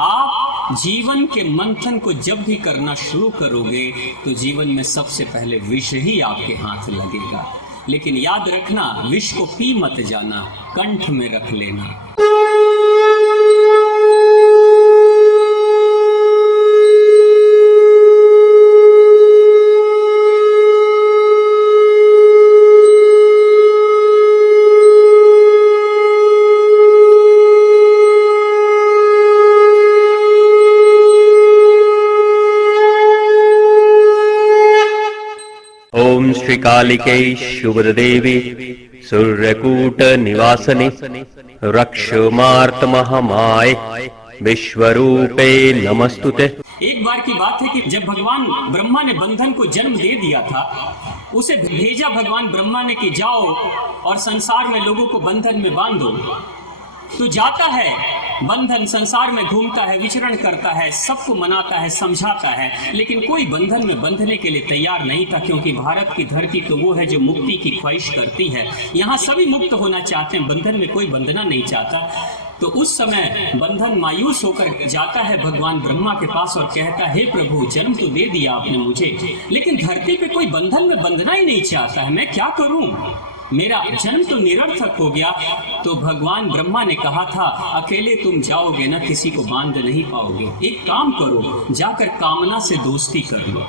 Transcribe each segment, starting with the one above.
आप जीवन के मंथन को जब भी करना शुरू करोगे तो जीवन में सबसे पहले विष ही आपके हाथ लगेगा। लेकिन याद रखना, विष को पी मत जाना, कंठ में रख लेना। ओम श्री कालिके शुभदेवी सूर्यकूट निवासने रक्षमार्त महामाय विश्वरूपे नमस्तुते। एक बार की बात है कि जब भगवान ब्रह्मा ने बंधन को जन्म दे दिया था, उसे भेजा भगवान ब्रह्मा ने कि जाओ और संसार में लोगों को बंधन में बांधो। तो जाता है, बंधन संसार में घूमता है, विचरण करता है, सबको मनाता है, समझाता है, लेकिन कोई बंधन में बंधने के लिए तैयार नहीं था, क्योंकि भारत की धरती तो वो है जो मुक्ति की ख्वाहिश करती है। यहाँ सभी मुक्त होना चाहते हैं, बंधन में कोई बंधना नहीं चाहता। तो उस समय बंधन मायूस होकर जाता है भगवान ब्रह्मा के पास और कहता है, हे प्रभु, जन्म तो दे दिया आपने मुझे, लेकिन धरती पे कोई बंधन में बंधना ही नहीं चाहता है, मैं क्या करूं? मेरा जन्म तो निरर्थक हो गया। तो भगवान ब्रह्मा ने कहा था, अकेले तुम जाओगे ना, किसी को बांध नहीं पाओगे। एक काम करो, जाकर कामना से दोस्ती कर लो,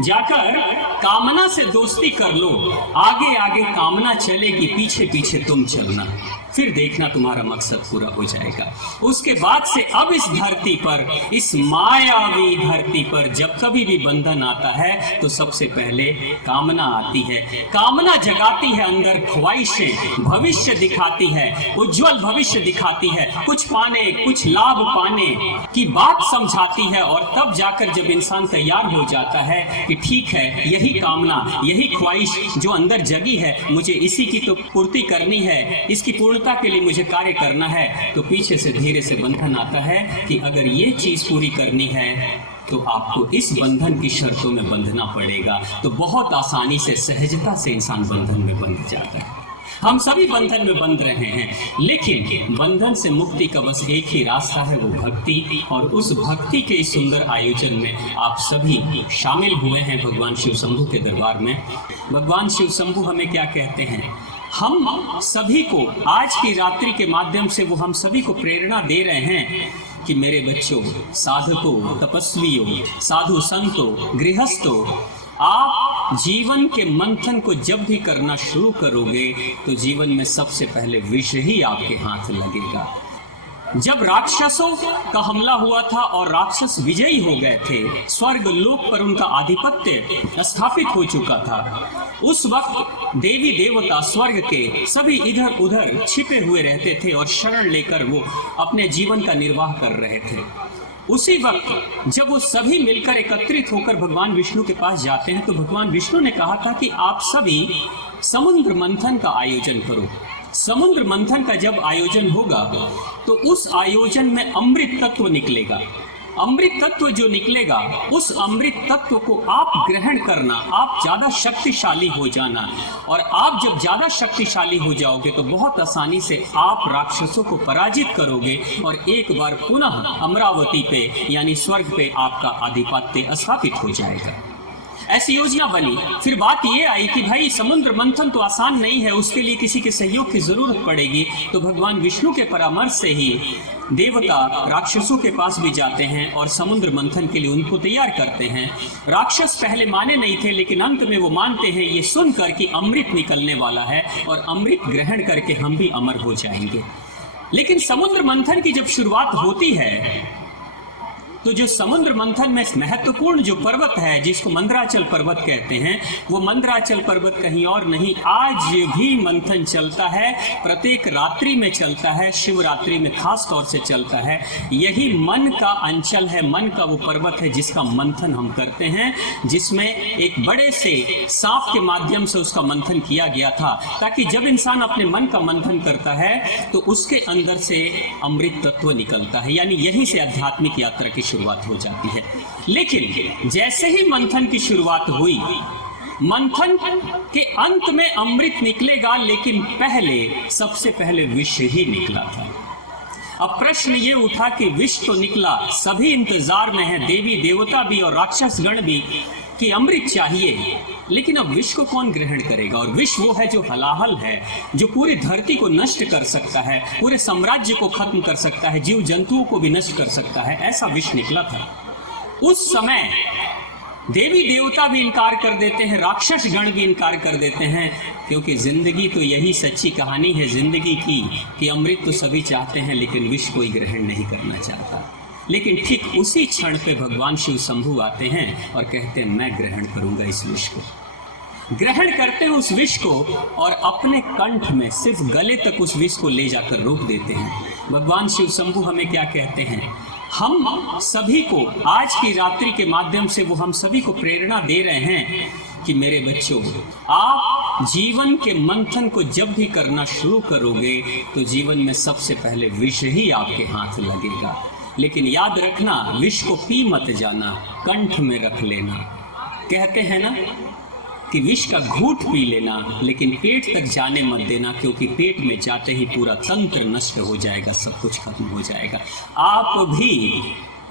जाकर कामना से दोस्ती कर लो। आगे आगे कामना चलेगी, पीछे पीछे तुम चलना, फिर देखना तुम्हारा मकसद पूरा हो जाएगा। उसके बाद से अब इस धरती पर, इस मायावी धरती पर जब कभी भी बंधन आता है तो सबसे पहले कामना आती है। कामना जगाती है अंदर ख्वाहिशें, भविष्य दिखाती है, उज्जवल भविष्य दिखाती है, कुछ पाने, कुछ लाभ पाने की बात समझाती है। और तब जाकर जब इंसान तैयार हो जाता है कि ठीक है, यही कामना, यही ख्वाहिश जो अंदर जगी है, मुझे इसी की तो पूर्ति करनी है, इसकी पूर्ण के लिए मुझे कार्य करना है, तो पीछे से धीरे से बंधन आता है कि अगर ये चीज पूरी करनी है तो आपको इस बंधन की शर्तों में बंधना पड़ेगा। तो बहुत आसानी से, सहजता से इंसान बंधन में बंध जाता है। हम सभी बंधन में बंध रहे हैं, लेकिन बंधन से मुक्ति का बस एक ही रास्ता है, वो भक्ति। और उस भक्ति के इस सुंदर आयोजन में आप सभी शामिल हुए हैं भगवान शिव शंभू के दरबार में। भगवान शिव शंभू हमें क्या कहते हैं? हम सभी को आज की रात्रि के माध्यम से वो हम सभी को प्रेरणा दे रहे हैं कि मेरे बच्चों, साधकों, तपस्वियों, साधु संतों, गृहस्थों, आप जीवन के मंथन को जब भी करना शुरू करोगे तो जीवन में सबसे पहले विष ही आपके हाथ लगेगा। जब राक्षसों का हमला हुआ था और राक्षस विजयी हो गए थे, स्वर्ग लोक पर उनका आधिपत्य स्थापित हो चुका था, उस वक्त देवी देवता स्वर्ग के सभी इधर उधर छिपे हुए रहते थे और शरण लेकर वो अपने जीवन का निर्वाह कर रहे थे। उसी वक्त जब वो सभी मिलकर एकत्रित होकर भगवान विष्णु के पास जाते हैं तो भगवान विष्णु ने कहा था कि आप सभी समुद्र मंथन का आयोजन करो। समुद्र मंथन का जब आयोजन होगा तो उस आयोजन में अमृत तत्व निकलेगा। अमृत तत्व जो निकलेगा, उस अमृत तत्व को आप ग्रहण करना, आप ज्यादा शक्तिशाली हो जाना। और आप जब ज्यादा शक्तिशाली हो जाओगे तो बहुत आसानी से आप राक्षसों को पराजित करोगे और एक बार पुनः अमरावती पे यानी स्वर्ग पे आपका आधिपत्य स्थापित हो जाएगा। ऐसी योजना बनी। फिर बात ये आई कि भाई समुद्र मंथन तो आसान नहीं है, उसके लिए किसी के सहयोग की जरूरत पड़ेगी। तो भगवान विष्णु के परामर्श से ही देवता राक्षसों के पास भी जाते हैं और समुद्र मंथन के लिए उनको तैयार करते हैं। राक्षस पहले माने नहीं थे, लेकिन अंत में वो मानते हैं ये सुनकर कि अमृत निकलने वाला है और अमृत ग्रहण करके हम भी अमर हो जाएंगे। लेकिन समुद्र मंथन की जब शुरुआत होती है तो जो समुद्र मंथन में महत्वपूर्ण जो पर्वत है, जिसको मंदराचल पर्वत कहते हैं, वो मंदराचल पर्वत कहीं और नहीं, आज भी मंथन चलता है, प्रत्येक रात्रि में चलता है, शिवरात्रि में खास तौर से चलता है। यही मन का अंचल है, मन का वो पर्वत है जिसका मंथन हम करते हैं, जिसमें एक बड़े से सांप के माध्यम से उसका मंथन किया गया था, ताकि जब इंसान अपने मन का मंथन करता है तो उसके अंदर से अमृत तत्व निकलता है, यानी यहीं से आध्यात्मिक यात्रा की शुरुआत हो जाती है। लेकिन जैसे ही मंथन की शुरुआत हुई, मंथन के अंत में अमृत निकलेगा, लेकिन पहले सबसे पहले विष ही निकला था। अब प्रश्न ये उठा कि विष तो निकला, सभी इंतजार में है, देवी देवता भी और राक्षस गण भी, कि अमृत चाहिए, लेकिन अब विष को कौन ग्रहण करेगा? और विष वो है जो हलाहल है, जो पूरी धरती को नष्ट कर सकता है, पूरे साम्राज्य को खत्म कर सकता है, जीव जंतुओं को भी नष्ट कर सकता है। ऐसा विष निकला था। उस समय देवी देवता भी इनकार कर देते हैं, राक्षस गण भी इनकार कर देते हैं, क्योंकि जिंदगी तो यही सच्ची कहानी है जिंदगी की, कि अमृत तो सभी चाहते हैं लेकिन विष कोई ग्रहण नहीं करना चाहता। लेकिन ठीक उसी क्षण पे भगवान शिव शंभु आते हैं और कहते हैं मैं ग्रहण करूंगा इस विष को। ग्रहण करते हैं उस विष को और अपने कंठ में सिर्फ गले तक उस विष को ले जाकर रोक देते हैं। भगवान शिव शंभु हमें क्या कहते हैं? हम सभी को आज की रात्रि के माध्यम से वो हम सभी को प्रेरणा दे रहे हैं कि मेरे बच्चों, आप जीवन के मंथन को जब भी करना शुरू करोगे तो जीवन में सबसे पहले विष ही आपके हाथ लगेगा। लेकिन याद रखना, विष को पी मत जाना, कंठ में रख लेना। कहते हैं ना कि विष का घूंट पी लेना, लेकिन पेट तक जाने मत देना, क्योंकि पेट में जाते ही पूरा तंत्र नष्ट हो जाएगा, सब कुछ खत्म हो जाएगा। आप भी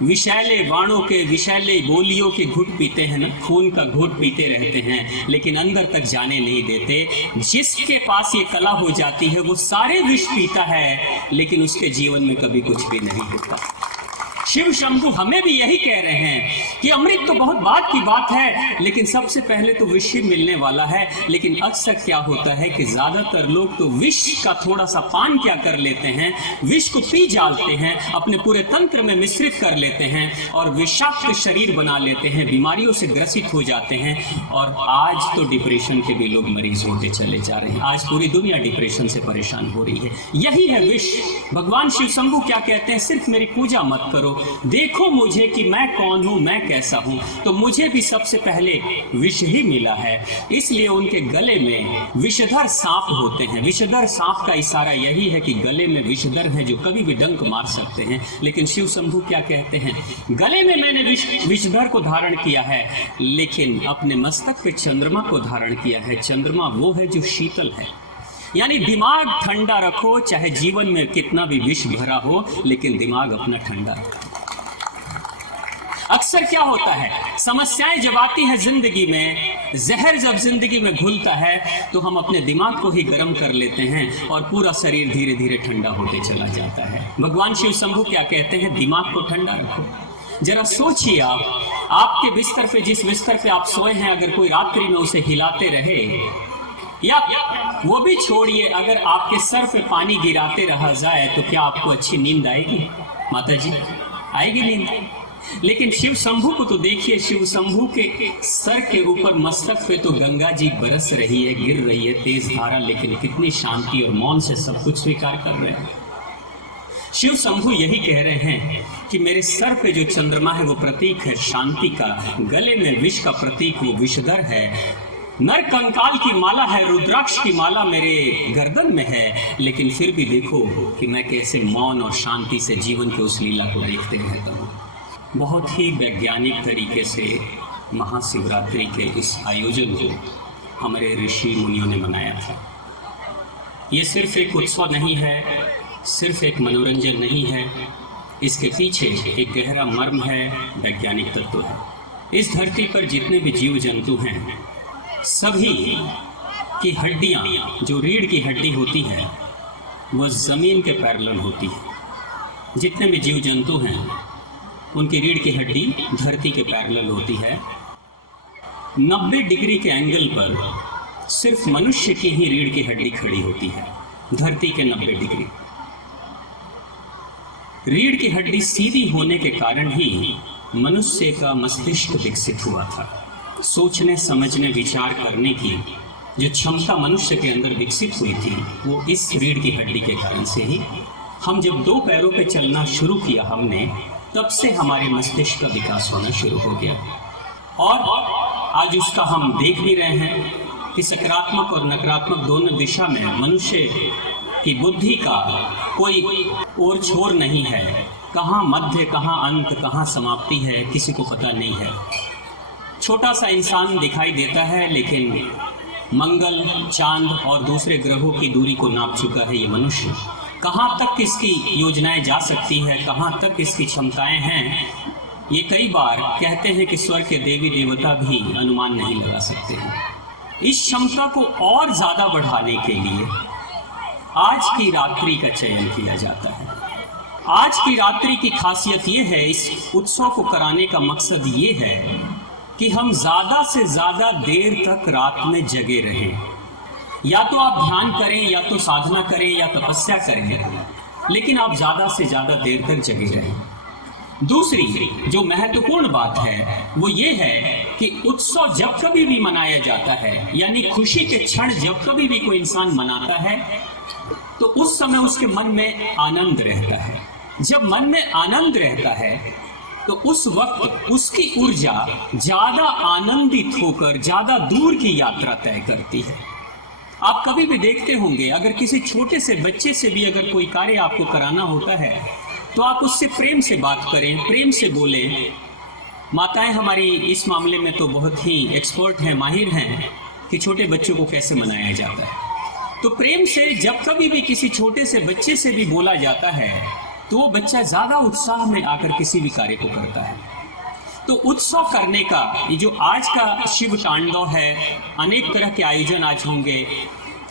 विषैले बाणों के, विषैले गोलियों के घूंट पीते हैं ना, खून का घूंट पीते रहते हैं, लेकिन अंदर तक जाने नहीं देते। जिसके पास ये कला हो जाती है वो सारे विष पीता है, लेकिन उसके जीवन में कभी कुछ भी नहीं होता। शिव शंभु हमें भी यही कह रहे हैं कि अमृत तो बहुत बाद की बात है, लेकिन सबसे पहले तो विष ही मिलने वाला है। लेकिन अक्सर क्या होता है कि ज्यादातर लोग तो विष का थोड़ा सा पान क्या कर लेते हैं, विष को पी जाते हैं, अपने पूरे तंत्र में मिश्रित कर लेते हैं और विषाक्त शरीर बना लेते हैं, बीमारियों से ग्रसित हो जाते हैं। और आज तो डिप्रेशन के भी लोग मरीज होते चले जा रहे हैं। आज पूरी दुनिया डिप्रेशन से परेशान हो रही है। यही है विष। भगवान शिव शंभु क्या कहते हैं? सिर्फ मेरी पूजा मत करो, देखो मुझे कि मैं कौन हूं, मैं कैसा हूं। तो मुझे भी सबसे पहले विष ही मिला है, इसलिए उनके गले में विषधर सांप होते हैं। विषधर सांप का इशारा यही है कि गले में विषधर है जो कभी भी डंक मार सकते हैं। लेकिन शिव शंभु क्या कहते हैं? गले में मैंने विषधर को धारण किया है, लेकिन अपने मस्तक पे चंद्रमा को धारण किया है। चंद्रमा वो है जो शीतल है, यानी दिमाग ठंडा रखो, चाहे जीवन में कितना भी विष भरा हो, लेकिन दिमाग अपना ठंडा रखो। अक्सर क्या होता है, समस्याएं जब आती है जिंदगी में, जहर जब जिंदगी में घुलता है, तो हम अपने दिमाग को ही गर्म कर लेते हैं और पूरा शरीर धीरे धीरे ठंडा होते चला जाता है। भगवान शिव शंभु क्या कहते हैं? दिमाग को ठंडा रखो। जरा सोचिए, आपके बिस्तर पे, जिस बिस्तर पे आप सोए हैं, अगर कोई रात्रि में उसे हिलाते रहे, या वो भी छोड़िए, अगर आपके सर पे पानी गिराते रहा जाए, तो क्या आपको अच्छी नींद आएगी? माता जी, आएगी नींद? लेकिन शिव शंभु को तो देखिए, शिव शंभु के सर के ऊपर, मस्तक पे तो गंगा जी बरस रही है, गिर रही है तेज धारा, लेकिन कितनी शांति और मौन से सब कुछ स्वीकार कर रहे हैं। शिव शंभु यही कह रहे हैं कि मेरे सर पे जो चंद्रमा है वो प्रतीक है शांति का, गले में विष का प्रतीक वो विषधर है, नर कंकाल की माला है, रुद्राक्ष की माला मेरे गर्दन में है, लेकिन फिर भी देखो कि मैं कैसे मौन और शांति से जीवन के उस लीला को देखते रहता हूँ। बहुत ही वैज्ञानिक तरीके से महाशिवरात्रि के इस आयोजन को हमारे ऋषि मुनियों ने मनाया था। ये सिर्फ एक उत्सव नहीं है, सिर्फ एक मनोरंजन नहीं है, इसके पीछे एक गहरा मर्म है, वैज्ञानिक तत्व है। इस धरती पर जितने भी जीव जंतु हैं, सभी की हड्डियाँ, जो रीढ़ की हड्डी होती है वो ज़मीन के पैरेलल होती है। जितने भी जीव जंतु हैं उनकी रीढ़ की हड्डी धरती के पैरेलल होती है। 90 डिग्री के एंगल पर सिर्फ मनुष्य की ही रीढ़ की हड्डी खड़ी होती है, धरती के 90 डिग्री। रीढ़ की हड्डी सीधी होने के कारण ही मनुष्य का मस्तिष्क विकसित हुआ था। सोचने, समझने, विचार करने की जो क्षमता मनुष्य के अंदर विकसित हुई थी, वो इस रीढ़ की हड्डी के कारण से ही। हम जब 2 पैरों पे चलना शुरू किया हमने, तब से हमारे मस्तिष्क का विकास होना शुरू हो गया। और आज उसका हम देख भी रहे हैं कि सकारात्मक और नकारात्मक दोनों दिशा में मनुष्य की बुद्धि का कोई और छोर नहीं है। कहाँ मध्य, कहाँ अंत, कहाँ समाप्ति है, किसी को पता नहीं है। छोटा सा इंसान दिखाई देता है, लेकिन मंगल, चांद और दूसरे ग्रहों की दूरी को नाप चुका है ये मनुष्य। कहाँ तक इसकी योजनाएं जा सकती हैं, कहाँ तक इसकी क्षमताएं हैं, ये कई बार कहते हैं कि स्वर्ग के देवी देवता भी अनुमान नहीं लगा सकते हैं। इस क्षमता को और ज्यादा बढ़ाने के लिए आज की रात्रि का चयन किया जाता है। आज की रात्रि की खासियत ये है, इस उत्सव को कराने का मकसद ये है कि हम ज्यादा से ज्यादा देर तक रात में जगे रहें। या तो आप ध्यान करें, या तो साधना करें, या तपस्या करें, लेकिन आप ज्यादा से ज्यादा देर तक जगे रहें। दूसरी जो महत्वपूर्ण बात है वो ये है कि उत्सव जब कभी भी मनाया जाता है, यानी खुशी के क्षण जब कभी भी कोई इंसान मनाता है, तो उस समय उसके मन में आनंद रहता है। जब मन में आनंद रहता है तो उस वक्त उसकी ऊर्जा ज्यादा आनंदित होकर ज्यादा दूर की यात्रा तय करती है। आप कभी भी देखते होंगे, अगर किसी छोटे से बच्चे से भी अगर कोई कार्य आपको कराना होता है तो आप उससे प्रेम से बात करें, प्रेम से बोलें। माताएं हमारी इस मामले में तो बहुत ही एक्सपर्ट हैं, माहिर हैं कि छोटे बच्चों को कैसे मनाया जाता है। तो प्रेम से जब कभी भी किसी छोटे से बच्चे से भी बोला जाता है तो वो बच्चा ज्यादा उत्साह में आकर किसी भी कार्य को करता है। तो उत्सव करने का ये जो आज का शिव तांडव है, अनेक तरह के आयोजन आज होंगे,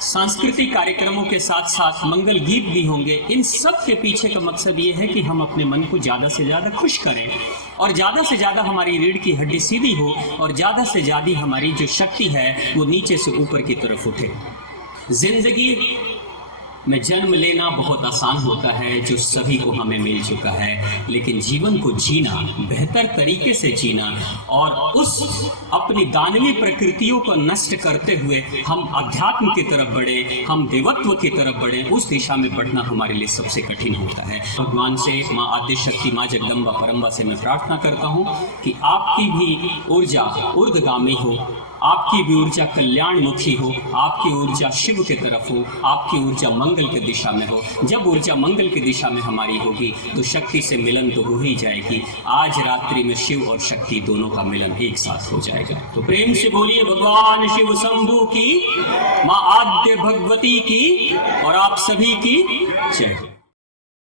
सांस्कृतिक कार्यक्रमों के साथ साथ मंगल गीत भी होंगे। इन सब के पीछे का मकसद ये है कि हम अपने मन को ज्यादा से ज्यादा खुश करें और ज्यादा से ज्यादा हमारी रीढ़ की हड्डी सीधी हो और ज्यादा से ज्यादा हमारी जो शक्ति है वो नीचे से ऊपर की तरफ उठे। जिंदगी में जन्म लेना बहुत आसान होता है, जो सभी को हमें मिल चुका है, लेकिन जीवन को जीना, बेहतर तरीके से जीना और उस अपनी दानवी प्रकृतियों को नष्ट करते हुए हम अध्यात्म की तरफ बढ़े, हम देवत्व की तरफ बढ़े, उस दिशा में बढ़ना हमारे लिए सबसे कठिन होता है। भगवान से, माँ आद्यशक्ति, माँ जगदम्बा परम्बा से मैं प्रार्थना करता हूँ कि आपकी भी ऊर्जा ऊर्ध्वगामी हो, आपकी भी ऊर्जा कल्याणमुखी हो, आपकी ऊर्जा शिव की तरफ हो, आपकी ऊर्जा मंगल की दिशा में हो। जब ऊर्जा मंगल की दिशा में हमारी होगी तो शक्ति से मिलन तो हो ही जाएगी। आज रात्रि में शिव और शक्ति दोनों का मिलन एक साथ हो जाएगा। तो प्रेम से बोलिए भगवान शिव शंभू की, माँ आद्य भगवती की और आप सभी की जय।